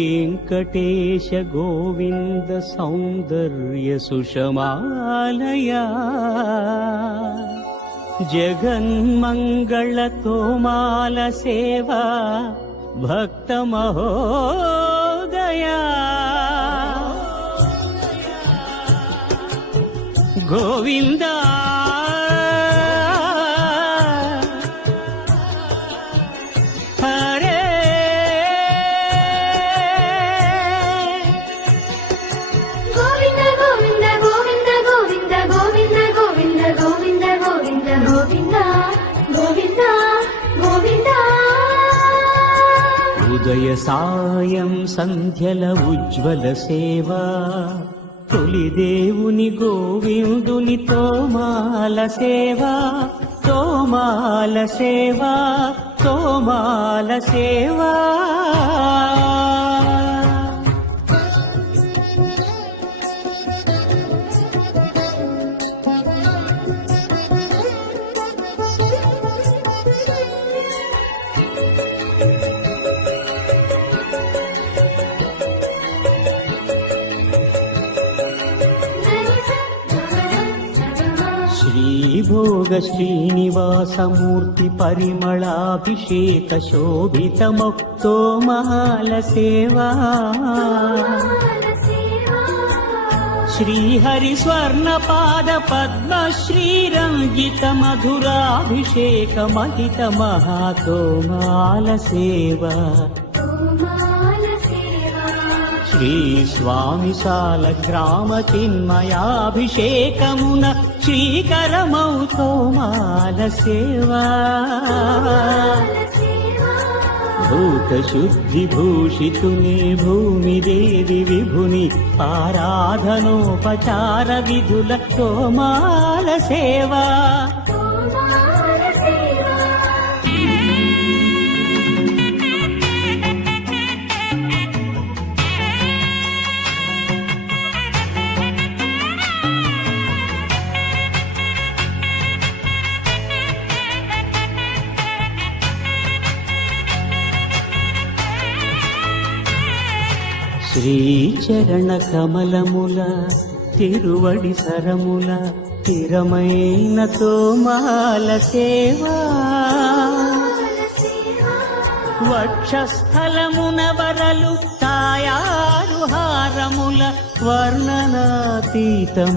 श्रीवेङ्कटेश गोविन्द सौन्दर्य सुषमालया जगन्मङ्गल तोमाल सेवा भक्तमहोदया गोविन्दा ఉదయ సాయం సంధ్యల ఉజ్వల సేవా తొలి దేవుని గోవిందుని తోమాల సేవా తోమాల సేవా తోమాల సేవా श्रीभोग श्रीनिवासमूर्ति परिमलाभिषेक शोभितमुक्तोमाल सेवा श्रीहरि स्वर्णपाद पद्म श्रीरंजित मधुराभिषेक महित महातोमाल सेवा श्री स्वामी साल ग्राम चिन्मयाभिषेकमुन श्रीकरमौ तोमाल सेवा भूत शुद्धि भूषितुनि भूमि देवी विभुनि आराधनोपचार विधुल तोमाल सेवा శ్రీచరణ కమలముల తిరువడి సరముల తిరమైన తోమాల సేవా వక్షస్థలమున వరలు తాయారు హారముల వర్ణనాతీతం